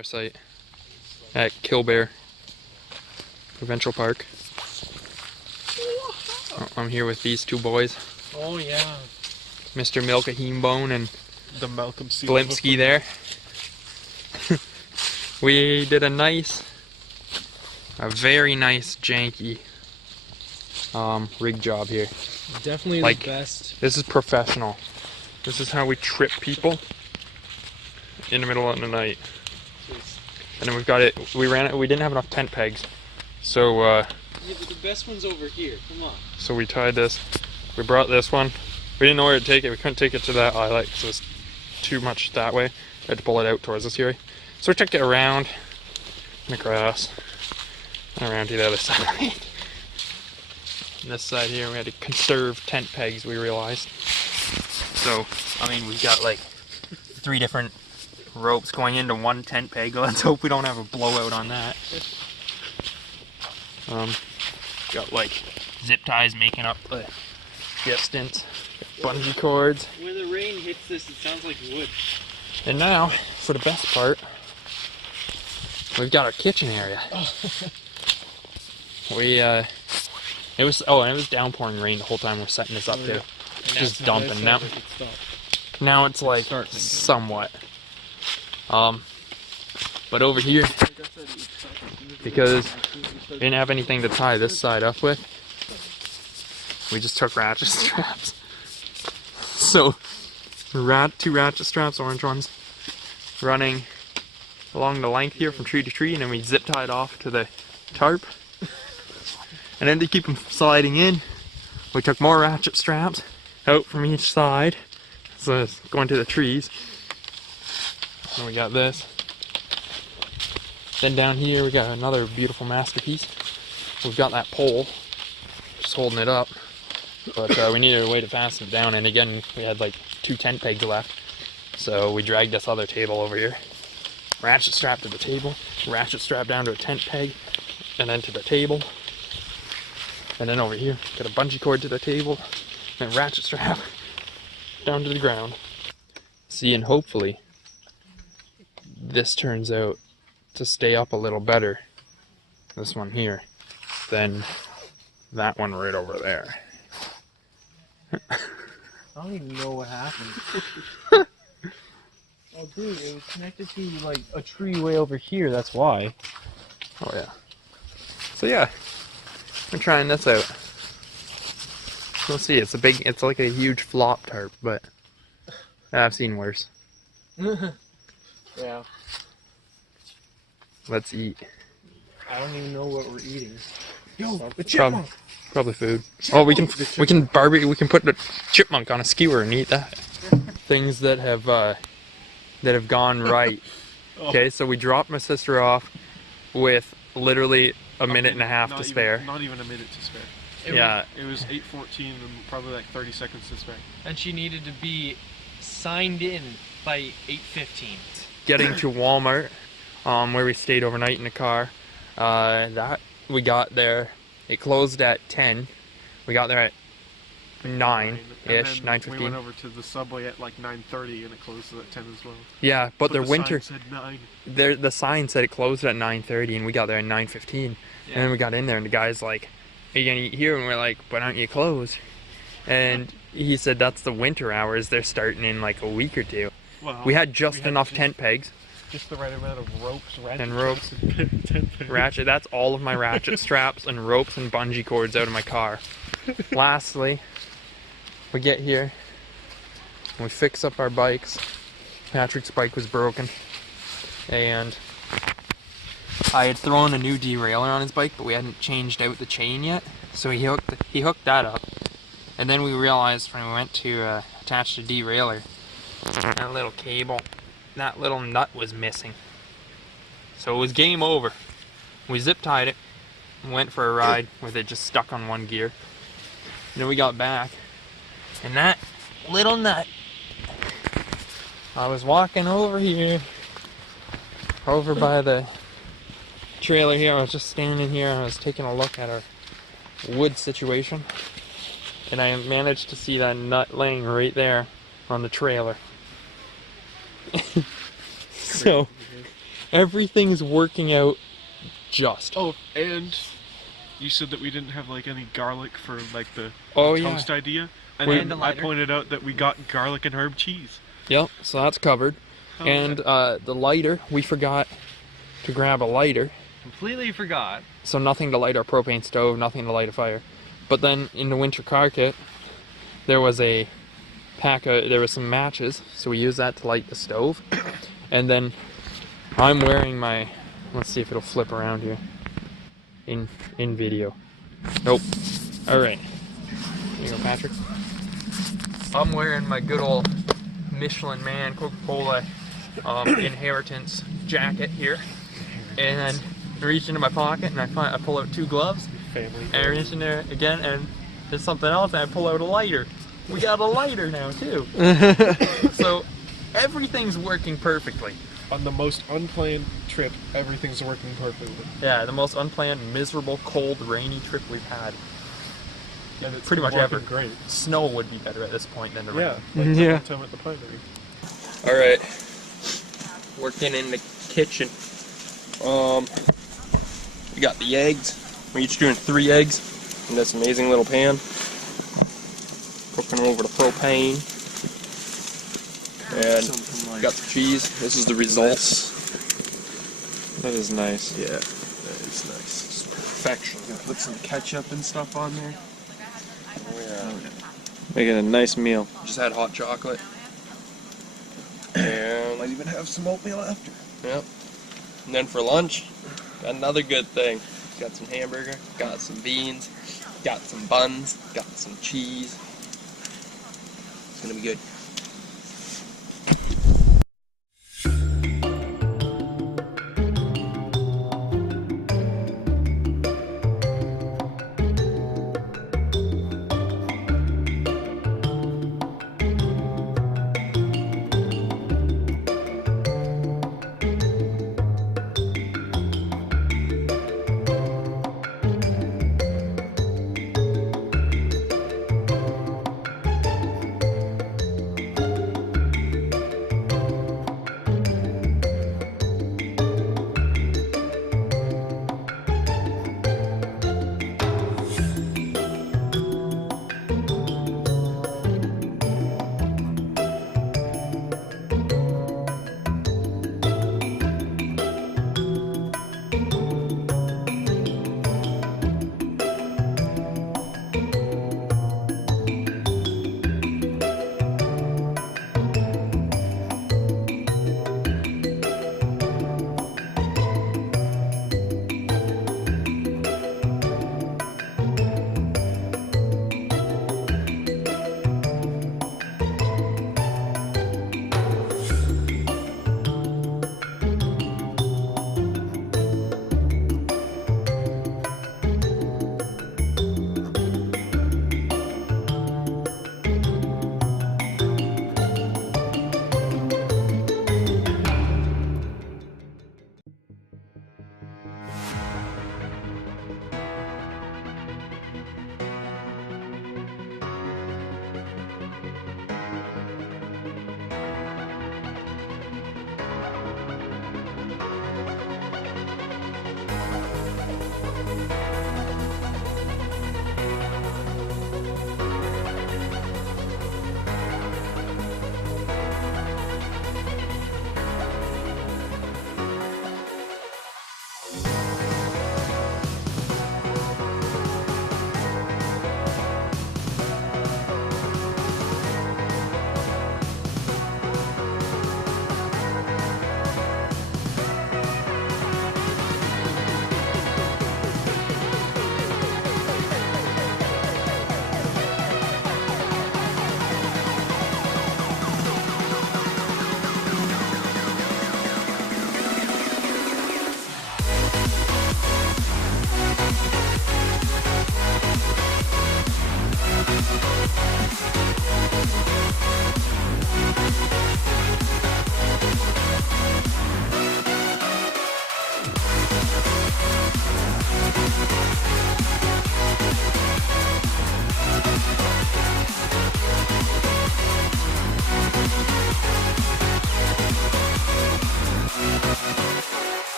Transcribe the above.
our site at Killbear Provincial Park. I'm here with these two boys. Oh yeah. Mr. Milkaheen Bone and The Malcolm C. Blimpsky there. We did a very nice janky rig job here. Definitely like, the best. This is professional. This is how we trip people in the middle of the night. And then we've got it, we didn't have enough tent pegs. So Yeah, but the best one's over here. Come on. So we tied this. We brought this one. We didn't know where to take it. We couldn't take it to that eyelet because it was too much that way. We had to pull it out towards us here. So we took it around and across and around to the other side. And this side here, we had to conserve tent pegs, we realized. So, I mean, we've got like 3 different ropes going into one tent peg. Let's hope we don't have a blowout on that. Got like zip ties making up the distance, bungee cords. When the rain hits this, it sounds like wood. And now, for the best part, we've got our kitchen area. It was downpouring rain the whole time we're setting this up too. Just dumping now. Now it's like somewhat. But over here, because we didn't have anything to tie this side up with, we just took ratchet straps. So, 2 ratchet straps, orange ones, running along the length here from tree to tree, and then we zip tied off to the tarp. And then to keep them sliding in, we took more ratchet straps out from each side, so it's going to the trees. And we got this. Then down here we got another beautiful masterpiece. We've got that pole, just holding it up, but we needed a way to fasten it down, and again we had like 2 tent pegs left, so we dragged this other table over here. Ratchet strap to the table, ratchet strap down to a tent peg, and then to the table. And then over here, got a bungee cord to the table, and a ratchet strap down to the ground. See, and hopefully this turns out to stay up a little better, this one here, than that one right over there. I don't even know what happened. Oh dude, it was connected to like a tree way over here, that's why. Oh yeah. So yeah, we're trying this out. We'll see, it's like a huge flop tarp, but I've seen worse. Yeah. Let's eat. I don't even know what we're eating. Yo, the chipmunk. Probably food. Oh, we can barbecue. We can put the chipmunk on a skewer and eat that. Things that have gone right. Okay, so we dropped my sister off with literally a minute and a half to spare. Not even a minute to spare. It was 8:14 and probably like 30 seconds to spare. And she needed to be signed in by 8:15. Getting to Walmart, where we stayed overnight in the car. That we got there. It closed at 10. We got there at 9-ish, 9:15. We went over to the Subway at like 9:30 and it closed at 10 as well. Yeah, but the winter. Sign said 9. The sign said it closed at 9:30, and we got there at 9:15. Yeah. And then we got in there, and the guy's like, "Are you gonna eat here?" And we're like, "But aren't you closed?" And he said that's the winter hours. They're starting in like a week or 2. Well, we had enough tent pegs. Just the right amount of ropes, ratchet. That's all of my ratchet straps and ropes and bungee cords out of my car. Lastly, we get here and we fix up our bikes. Patrick's bike was broken, and I had thrown a new derailleur on his bike, but we hadn't changed out the chain yet, so he hooked that up. And then we realized when we went to attach the derailleur, that little cable, that little nut was missing. So it was game over. We zip tied it and went for a ride with it just stuck on one gear. And then we got back, and that little nut, I was walking over here, over by the trailer here. I was just standing here and I was taking a look at our wood situation, and I managed to see that nut laying right there on the trailer. So Everything's working out just. Oh, and you said that we didn't have like any garlic for like the Oh, yeah. toast idea, and And then a I lighter. pointed out that we got garlic and herb cheese. Yep, so that's covered. Oh, And the lighter, we forgot to grab a lighter. Completely forgot. So nothing to light our propane stove, nothing to light a fire. But then in the winter car kit, there was a there was some matches, so we used that to light the stove. And then I'm wearing my, let's see if it'll flip around here in video. Nope. All right. Here you go, Patrick. I'm wearing my good old Michelin Man Coca-Cola inheritance jacket here, and I reach into my pocket and I pull out 2 gloves, Family. and I reach in there again and there's something else and I pull out a lighter. We got a lighter now too. So everything's working perfectly. On the most unplanned trip, everything's working perfectly. Yeah, the most unplanned, miserable, cold, rainy trip we've had. And it's Pretty much working ever. great. Snow would be better at this point than the rain. Yeah. Like Yeah. Time at the pinery. All right, working in the kitchen. We got the eggs. We're each doing 3 eggs in this amazing little pan. Cooking them over the propane. And we got the cheese. This is the results. That is nice. Yeah, that is nice. It's perfection. Put some ketchup and stuff on there. Oh yeah. Making a nice meal. Just had hot chocolate. And Might even have some oatmeal after. yep. And then for lunch, got another good thing. Got some hamburger, got some beans, got some buns, got some cheese. It's gonna be good.